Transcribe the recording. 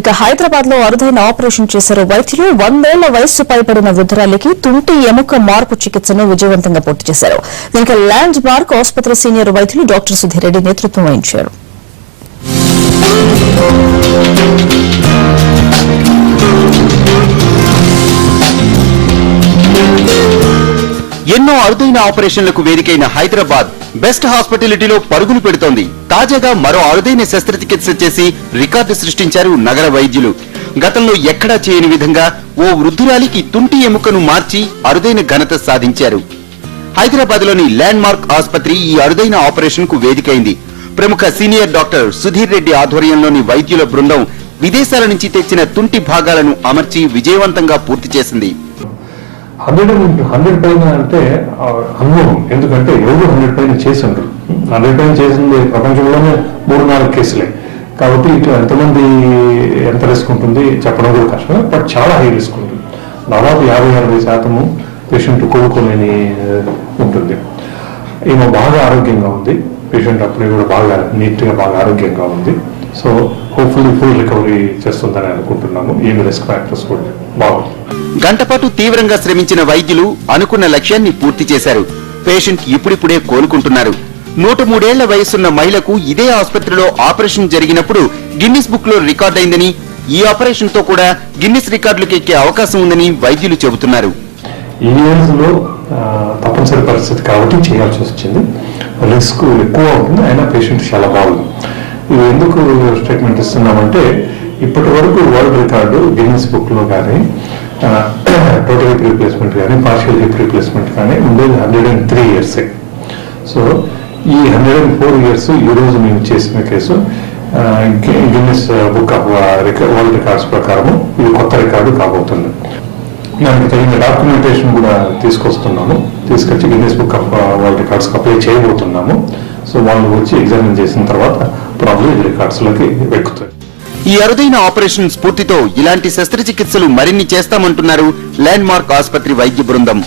ఇక హైదరాబాద్ లో అరుదైన ఆపరేషన్ చేశారు వైద్యులు. 100 ఏళ్ల వయస్సు పైబడిన వృద్ధురాలికి తుంటి ఎముక మార్పు చికిత్సను విజయవంతంగా పూర్తి చేశారు. దీనికి ల్యాండ్ మార్క్ ఆసుపత్రి సీనియర్ వైద్యులు డాక్టర్ సుధీర్ రెడ్డి నేతృత్వం వహించారు. ఎన్నో అరుదైన ఆపరేషన్లకు వేదికైన హైదరాబాద్ బెస్ట్ హాస్పిటాలిటీలో పరుగులు పెడుతోంది. తాజాగా మరో అరుదైన శస్త్రచికిత్స చేసి రికార్డు సృష్టించారు నగర వైద్యులు. గతంలో ఎక్కడా చేయని విధంగా ఓ వృద్ధురాలికి తుంటి ఎముకను మార్చి అరుదైన ఘనత సాధించారు. హైదరాబాద్ లోని ల్యాండ్ మార్క్ ఆసుపత్రి ఈ అరుదైన ఆపరేషన్ కు వేదికైంది. ప్రముఖ సీనియర్ డాక్టర్ సుధీర్ రెడ్డి ఆధ్వర్యంలోని వైద్యుల బృందం విదేశాల నుంచి తెచ్చిన తుంటి భాగాలను అమర్చి విజయవంతంగా పూర్తి చేసింది. 100 పైన అంటే అనుభవం, ఎందుకంటే ఎవరు 100 పైన చేసి ఉండరు. 100 పైన చేసింది ప్రపంచంలోనే 3-4 కేసులే. కాబట్టి ఇటు ఎంతమంది ఎంత రిస్క్ ఉంటుంది చెప్పడం కూడా కష్టమే, బట్ చాలా హై రిస్క్ ఉంటుంది. దాదాపు 50-60% పేషెంట్ కోలుకోలేని ఉంటుంది. ఈమె బాగా ఆరోగ్యంగా ఉంది. పేషెంట్ అప్పుడే కూడా బాగా నీట్గా బాగా ఆరోగ్యంగా ఉంది. సో హోప్ఫుల్లీ ఫుల్ రికవరీ చేస్తుందని అనుకుంటున్నాము. ఏమి రిస్క్ ఫ్యాక్టర్స్ కూడా బాగుంది. గంటపాటు తీవ్రంగా శ్రమించిన వైద్యులు అనుకున్న లక్ష్యాన్ని పూర్తి చేశారు. పేషెంట్ ఇప్పుడిప్పుడే కోలుకుంటున్నారు. 103 ఏళ్ల వయసున్న మహిళకు ఇదే ఆసుపత్రిలో ఆపరేషన్ జరిగినప్పుడు గిన్నిస్ బుక్ లో రికార్డైందని, ఈ ఆపరేషన్ తో కూడా గిన్నిస్ రికార్డులకు ఎక్కే అవకాశం ఉందని వైద్యులు చెబుతున్నారు. ఈ ఏజ్ లో తప్పనిసరి పరిస్థితి కాబట్టి చేయాల్సి వచ్చింది. రిస్క్ ఎక్కువ ఉంటుంది, అయినా పేషెంట్ చాలా బాగుంది. ఇది ఎందుకు స్టేట్మెంట్ ఇస్తున్నామంటే, ఇప్పటి వరకు వరల్డ్ రికార్డు గిన్నిస్ బుక్ లో కానీ టోటల్ హిప్ రీప్లేస్మెంట్ కానీ పార్షియల్ హిప్ రీప్లేస్మెంట్ కానీ ఉండేది 103 years. సో ఈ 104 years ఈ రోజు మేము చేసిన case Guinness book of world records ప్రకారము ఇది కొత్త రికార్డు కాబోతుంది. దానికి తగిన డాక్యుమెంటేషన్ కూడా తీసుకొచ్చి Guinness book of world records apply చేయబోతున్నాము. సో వాళ్ళు వచ్చి ఎగ్జామిన్ చేసిన తర్వాత ప్రాబ్లం ఇది రికార్డ్స్ లోకి ఎక్కుతాయి. ఈ అరుదైన ఆపరేషన్ స్ఫూర్తితో ఇలాంటి శస్త్రచికిత్సలు మరిన్ని చేస్తామంటున్నారు ల్యాండ్ మార్క్ ఆసుపత్రి వైద్య బృందం.